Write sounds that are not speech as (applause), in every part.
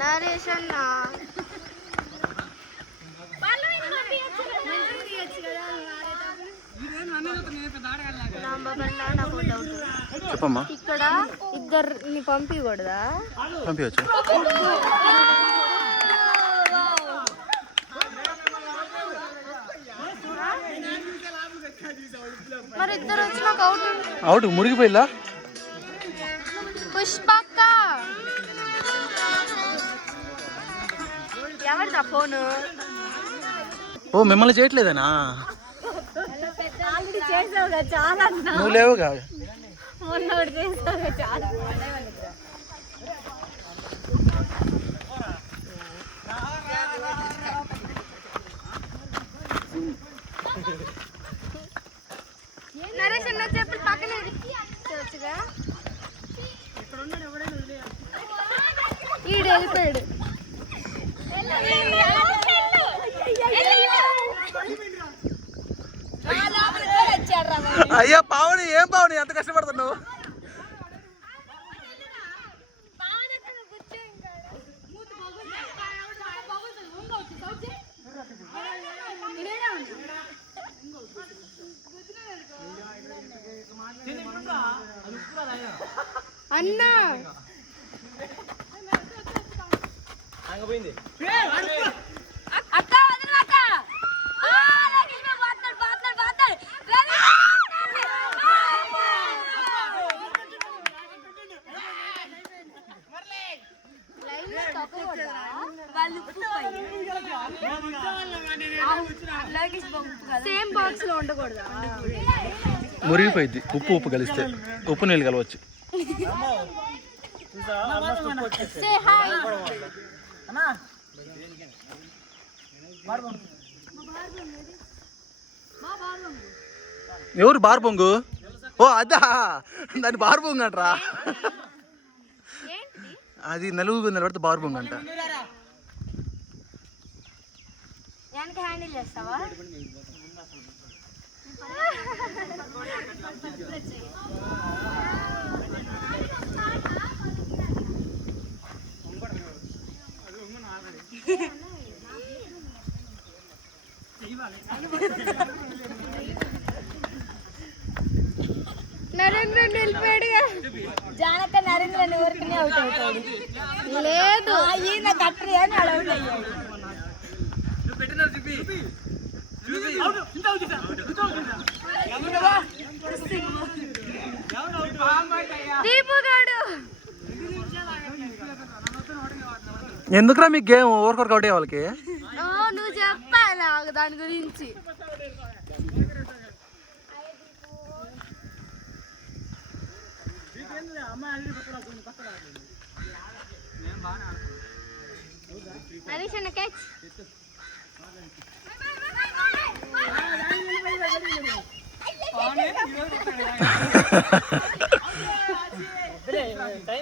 నరేష్ చెప్పమ్మా. ఇక్కడ ఇద్దరు పంపించకూడదా పంపించవచ్చు మరి ఇద్దరు వచ్చినాక అవుట్ అవుట్ మురిగిపోయిలా పుష్పక్క. ఎవరిదా ఫోను? ఓ మిమ్మల్ని చేయట్లేదనా? ఆల్రెడీ చేసావు కదా చాలా నువ్వు చేసావు కదా వెళ్ళిపోయాడు. అయ్యా పావని ఏం పావని? ఎంత కష్టపడుతున్నావు? అన్నా వాళ్ళు సేమ్ బాక్స్లో ఉండకూడదా మురిగిపోయింది ఉప్పు ఉప్పు కలిస్తే. ఉప్పు నీళ్ళు కలవచ్చు. ఎవరు బార్ పొంగు ఓ అదా. దాన్ని బార్ పొంగు అంటరా అది నలుగు నిలబడితే బార్ పొంగు అంట హ్యాండిల్ (laughs) నరేంద్ర నిలిపాడుగా జానక నరేంద్ర ఎవరికి అవుట్ అవుతాడు. లేదు. ఈయన కట్టరి అని అవుట్ అయ్యాడు. దీపు గాడు. ఎందుకురా మీకు గేమ్ ఓవర్కొరకు అవుట్ వాళ్ళకి? చెప్పాలా దాని గురించి హరీష్ అన్న క్యాచ్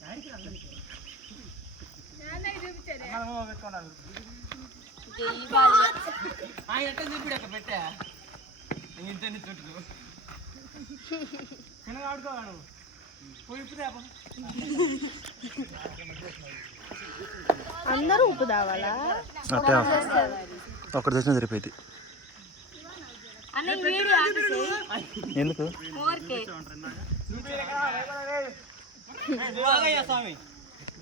నరేష్ అన్న నరేష్ అన్న అందరూ ఉప్పు తావాలా ఒకటి తెచ్చిన సరిపోయింది. ఎందుకు? స్వామి.